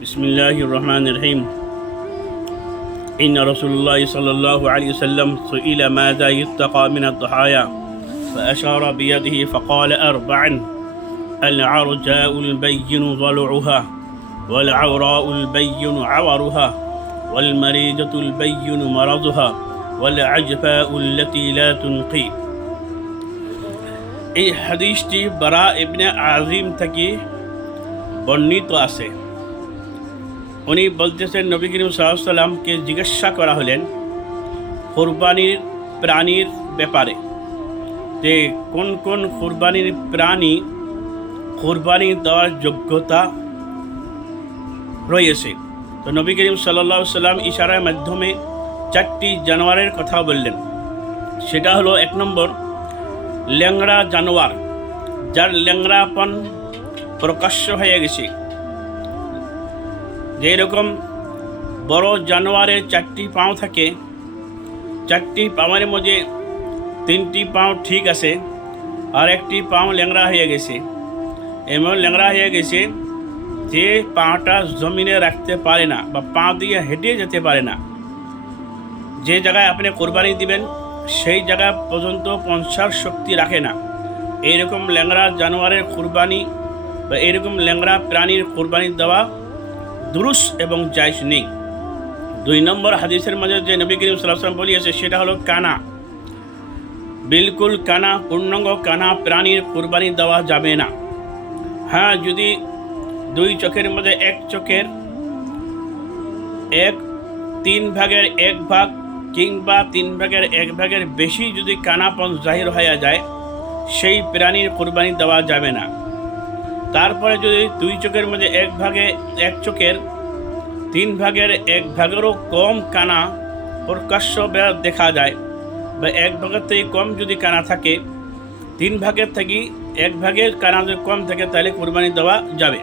بسم الله الرحمن الرحيم. إن رسول الله صلى الله عليه وسلم سئل ماذا يتقى من الضحايا فأشار بيده فقال أربعا: العرجاء البين ضلعها، والعوراء البين عورها، والمريضة البين مرضها، والعجفاء التي لا تنقي. এই হাদিসটি বারা ইবনে আজিম থেকে বর্ণিত আছে। উনি বলতেছেন, নবী করিম সাল্লাল্লাহু আলাইহি ওয়াসাল্লামকে জিজ্ঞাসা করা হলেন কুরবানির প্রাণীর ব্যাপারে, যে কোন কোন কুরবানির প্রাণী কুরবানি দেওয়ার যোগ্যতা রয়েছে। তো নবী করিম সাল্লাল্লাহু আলাইহি ওয়াসাল্লাম ইশারার মাধ্যমে 4টি জানোয়ারের কথা বললেন। সেটা হলো 1 নম্বর ল্যাংড়া জানোয়ার, যার ল্যাংড়াপন প্রকাশ্য হয়ে গেছে। যেরকম বড় জানোয়ারের 4টি পাও থাকে, 4টি পাওয়ের মধ্যে 3টি পাও ঠিক আছে আর 1টি পাও ল্যাংড়া হয়ে গেছে। এমন ল্যাংড়া হয়ে গেছে যে পাটা জমিনে রাখতে পারে না বা পা দিয়ে হেঁটে যেতে পারে না। যে জায়গায় আপনি কোরবানি দিবেন সেই জায়গা পর্যন্ত পৌঁছার শক্তি রাখে না। এইরকম ল্যাংড়া জানোয়ারের কুরবানি বা এইরকম ল্যাংড়া প্রাণীর কুরবানি দেওয়া দুরুস এবং জায়েজ নেই। 2 নম্বর হাদিসের মাঝে যে নবী করিম সাল্লাল্লাহু আলাইহি ওয়াসাল্লাম বলিয়েছে সেটা হলো কানা। বিলকুল কানা, পূর্ণাঙ্গ কানা প্রাণীর কুরবানি দেওয়া যাবে না। হ্যাঁ, যদি 2 চোখের মধ্যে 1 চোখের 3 ভাগের 1 ভাগ কিংবা 3 ভাগের 1 ভাগের বেশি যদি কানাপন জাহির হয়ে যায়, সেই প্রাণীর কুরবানি দেওয়া যাবে না। তারপরে যদি 2 চোখের মধ্যে 1 চোখের 3 ভাগের 1 ভাগেরও কম কানা প্রকাশ্য দেখা যায় বা 1 ভাগের থেকে কম যদি কানা থাকে, 3 ভাগের থেকে 1 ভাগের কানা যদি কম থাকে, তাহলে কুরবানি দেওয়া যাবে।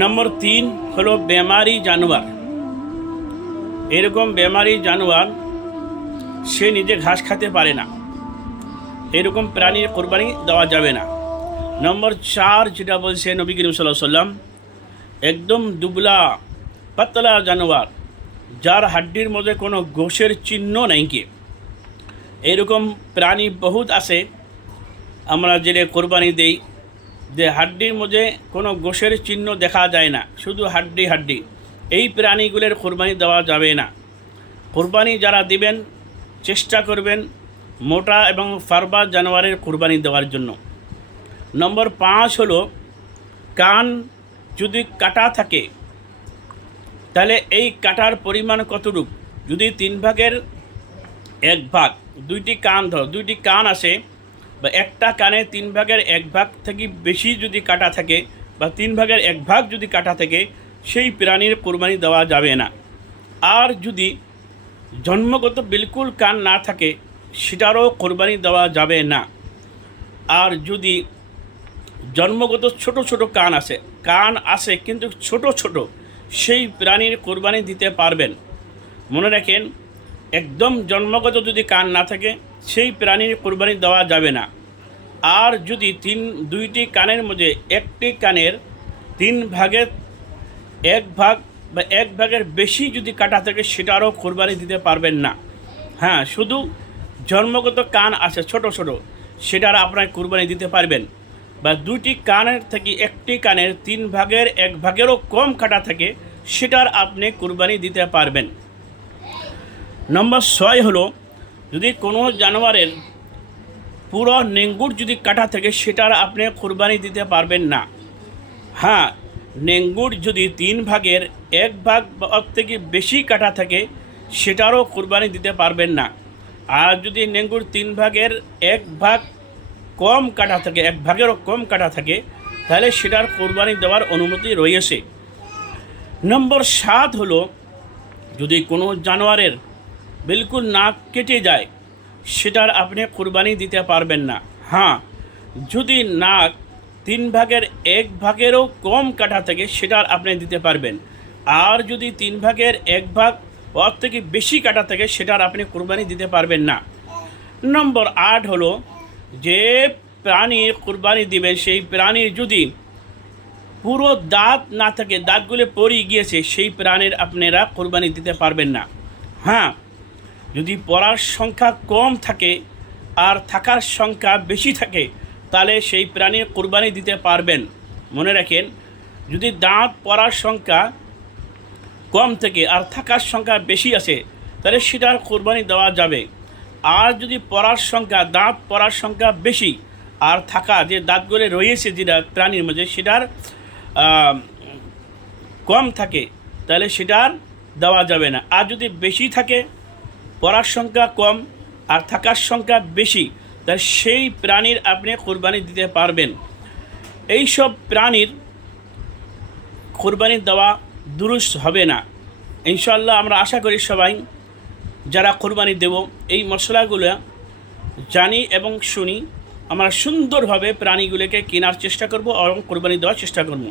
নম্বর 3 হলো বেমারি জানোয়ার। এরকম বেমারি জানোয়ার সে নিজে ঘাস খেতে পারে না, এরকম প্রাণীর কুরবানি দেওয়া যাবে না। নম্বর 4 যেটা বলছে নবী করিম সাল্লাল্লাহু আলাইহি ওয়াসাল্লাম, একদম দুবলা পাতলা জানোয়ার, যার হাড্ডির মধ্যে কোনো গোশের চিহ্ন নাই কি। এরকম প্রাণী বহুত আছে আমরা যেটা কোরবানি দেই, যে হাড্ডির মধ্যে কোনো গোশের চিহ্ন দেখা যায় না, শুধু হাড্ডি। এই প্রাণীগুলোর কোরবানি দেওয়া যাবে না। কোরবানি যারা দিবেন চেষ্টা করবেন মোটা এবং ফারবা জানোয়ারের কোরবানি দেওয়ার জন্য। নম্বর 5 হলো কান যদি কাটা থাকে, তাহলে এই কাটার পরিমাণ কতটুকু। যদি 3 ভাগের 1 ভাগ, 2টি কান ধরো, 2টি কান আসে বা একটা কানে 3 ভাগের 1 ভাগ থেকে বেশি যদি কাটা থাকে বা 3 ভাগের 1 ভাগ যদি কাটা থাকে, সেই প্রাণীর কোরবানি দেওয়া যাবে না। আর যদি জন্মগত বিলকুল কান না থাকে, সেটারও কোরবানি দেওয়া যাবে না। আর যদি জন্মগত ছোট ছোট কান আছে কিন্তু ছোট ছোট, সেই প্রাণীর কোরবানি দিতে পারবেন। মনে রাখেন, একদম জন্মগত যদি কান না থাকে, সেই প্রাণীর কোরবানি দেওয়া যাবে না। আর যদি 2টি কানের মধ্যে 1টি কানের 3 ভাগের 1 ভাগ বা 1 ভাগের বেশি যদি কাটা থাকে, সেটারও কোরবানি দিতে পারবেন না। হ্যাঁ, শুধু জন্মগত কান আছে ছোট ছোট, সেটার আপনার কোরবানি দিতে পারবেন। বা 2টি কানের থেকে 1টি কানের 3 ভাগের 1 ভাগেরও কম কাটা থাকে, সেটার আপনি কোরবানি দিতে পারবেন। নম্বর 6 হলো যদি কোনো জানোয়ারের পুরো নেঙ্গুর যদি কাটা থাকে, সেটার আপনি কোরবানি দিতে পারবেন না। হ্যাঁ, নেঙ্গুর যদি 3 ভাগের 1 ভাগ বা থেকে বেশি কাটা থাকে, সেটারও কোরবানি দিতে পারবেন না। আর যদি নেঙ্গুর 3 ভাগের 1 ভাগ কম কাটা থাকে, 1 ভাগেরও কম কাটা থাকে, তাহলে সেটার কোরবানি দেওয়ার অনুমতি রয়েছে। নম্বর 7 হলো যদি কোনো জানোয়ারের বিলকুল নাক কেটে যায়, সেটার আপনি কোরবানি দিতে পারবেন না। হ্যাঁ, যদি নাক 3 ভাগের 1 ভাগেরও কম কাটা থাকে, সেটার আপনি দিতে পারবেন। আর যদি 3 ভাগের 1 ভাগ ওর থেকে বেশি কাটা থাকে, সেটার আপনি কোরবানি দিতে পারবেন না। নম্বর 8 হলো যে প্রাণীর কোরবানি দিবেন, সেই প্রাণীর যদি পুরো দাঁত না থাকে, দাঁতগুলো পড়ে গিয়েছে, সেই প্রাণীর আপনারা কোরবানি দিতে পারবেন না। হ্যাঁ, যদি পড়ার সংখ্যা কম থাকে আর থাকার সংখ্যা বেশি থাকে, তাহলে সেই প্রাণীর কোরবানি দিতে পারবেন। মনে রাখেন, যদি দাঁত পড়ার সংখ্যা কম থেকে আর থাকার সংখ্যা বেশি আছে, তাহলে সেটার কোরবানি দেওয়া যাবে। আর যদি পড়ার সংখ্যা, দাঁত পড়ার সংখ্যা বেশি আর থাকা যে দাঁতগুলো রয়েছে যেটা প্রাণীর মধ্যে সেটার কম থাকে, তাহলে সেটার দেওয়া যাবে না। আর যদি বেশি থাকে, পড়ার সংখ্যা কম আর থাকার সংখ্যা বেশি, তাহলে সেই প্রাণীর আপনি কোরবানি দিতে পারবেন। এই সব প্রাণীর কোরবানি দেওয়া দুরুস্ত হবে না। ইনশাআল্লাহ আমরা আশা করি সবাই যারা কোরবানি দেব এই মশলাগুলো জানি এবং শুনি, আমরা সুন্দরভাবে প্রাণীগুলোকে কেনার চেষ্টা করব এবং কোরবানি দেওয়ার চেষ্টা করব।